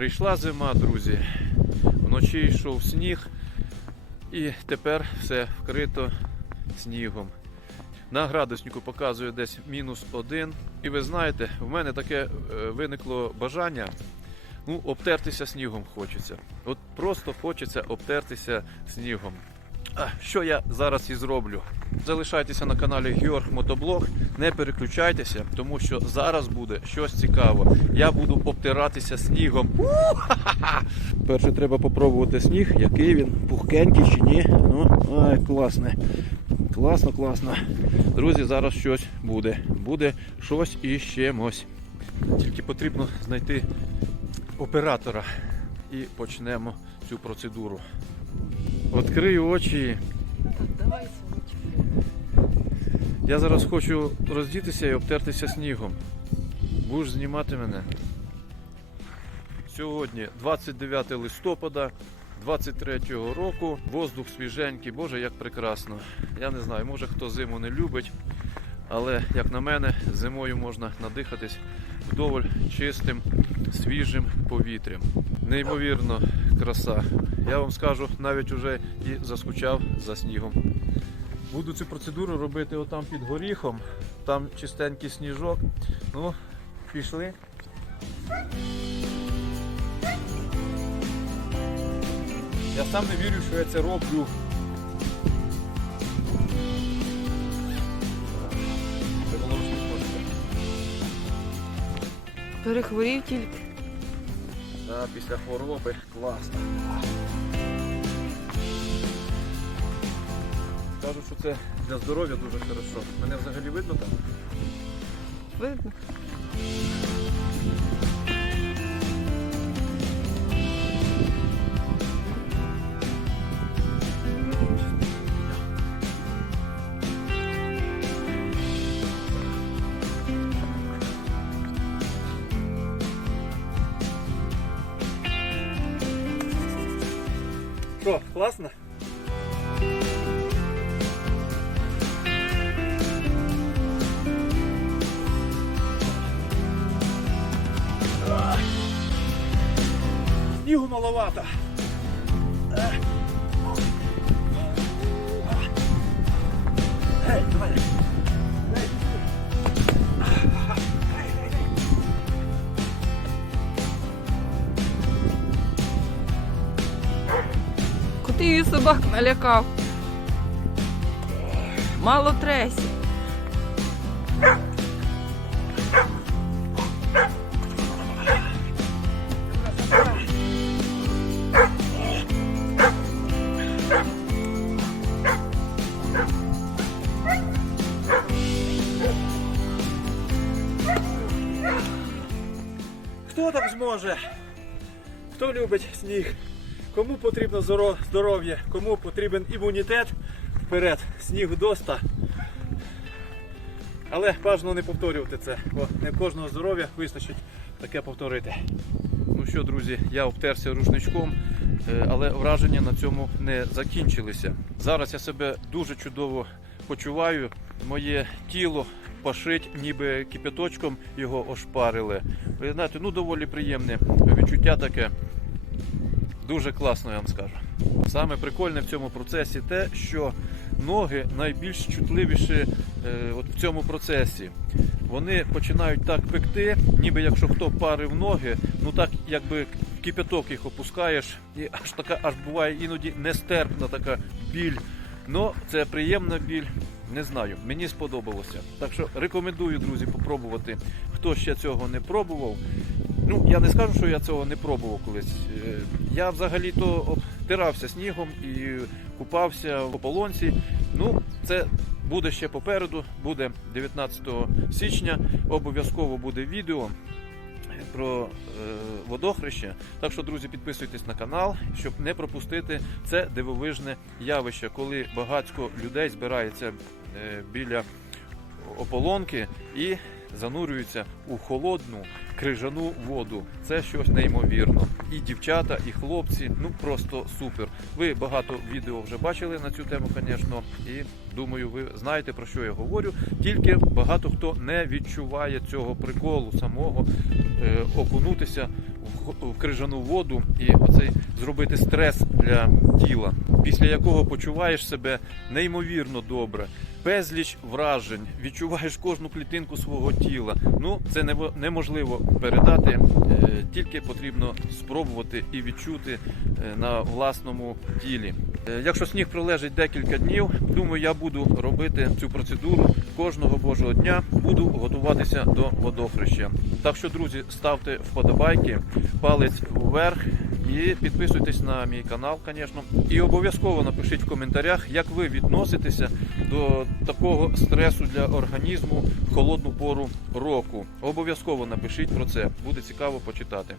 Прийшла зима, друзі. Вночі йшов сніг, і тепер все вкрито снігом. На градуснику показує десь мінус один. І ви знаєте, в мене таке е, виникло бажання. Ну, обтертися снігом хочеться. От просто хочеться обтертися снігом. Що я зараз і зроблю? Залишайтеся на каналі Георг Мотоблог, не переключайтеся, тому що зараз буде щось цікаве. Я буду обтиратися снігом. Перше треба попробувати сніг, який він, пухкенький чи ні. Ну, ай, класне. Класно, класно. Друзі, зараз щось буде. Буде щось і чимось. Тільки потрібно знайти оператора і почнемо цю процедуру. Відкрию очі. Я зараз хочу роздітися і обтертися снігом. Будеш знімати мене. Сьогодні 29 листопада 23-го року. Воздух свіженький, боже, як прекрасно. Я не знаю, може хто зиму не любить, але як на мене, зимою можна надихатись вдоволь чистим, свіжим повітрям. Неймовірно краса. Я вам скажу, навіть уже і заскучав за снігом. Буду цю процедуру робити отам під горіхом. Там чистенький сніжок. Ну, пішли. Я сам не вірю, що я це роблю. Перехворів тільки. Да, після хвороби класно. Кажуть, що це для здоров'я дуже хорошо. Мене взагалі видно там? Видно. Що, класно? Снігу маловато. Ей, давай. Куди її собак налякав? Мало тресі. Хто там зможе? Хто любить сніг? Кому потрібно здоров'я, кому потрібен імунітет вперед, сніг доста. Але бажано не повторювати це, бо не кожного здоров'я вистачить таке повторити. Ну що, друзі, я обтерся рушничком, е, але враження на цьому не закінчилися. Зараз я себе дуже чудово почуваю. Моє тіло пашить, ніби кипяточком його ошпарили. Ви знаєте, ну доволі приємне відчуття таке. Дуже класно, я вам скажу. Саме прикольне в цьому процесі те, що ноги найбільш чутливіші е, от в цьому процесі. Вони починають так пекти, ніби якщо хто парив ноги, ну так якби кипяток їх опускаєш, і аж така, аж буває іноді нестерпна така біль. Ну, це приємна біль. Не знаю, мені сподобалося. Так що рекомендую, друзі, попробувати. Хто ще цього не пробував. Ну, я не скажу, що я цього не пробував колись. Е, Я взагалі-то обтирався снігом і купався в ополонці. Ну, це буде ще попереду, буде 19 січня. Обов'язково буде відео про е, водохреще. Так що, друзі, підписуйтесь на канал, щоб не пропустити це дивовижне явище, коли багатько людей збирається е, біля ополонки і занурюються у холодну крижану воду. Це щось неймовірно. І дівчата, і хлопці, ну просто супер. Ви багато відео вже бачили на цю тему, звісно, і Думаю, ви знаєте про що я говорю. Тільки багато хто не відчуває цього приколу самого е, окунутися в, крижану воду і оцей зробити стрес для тіла, після якого почуваєш себе неймовірно добре. Безліч вражень, відчуваєш кожну клітинку свого тіла. Ну, це неможливо передати, е, тільки потрібно спробувати і відчути е, на власному тілі. Е, Якщо сніг пролежить декілька днів, думаю, я буду робити цю процедуру кожного божого дня. Буду готуватися до водохреща. Так що, друзі, ставте вподобайки, палець вверх і підписуйтесь на мій канал, звісно. І обов'язково напишіть в коментарях, як ви відноситеся до такого стресу для організму в холодну пору року. Обов'язково напишіть про це, буде цікаво почитати.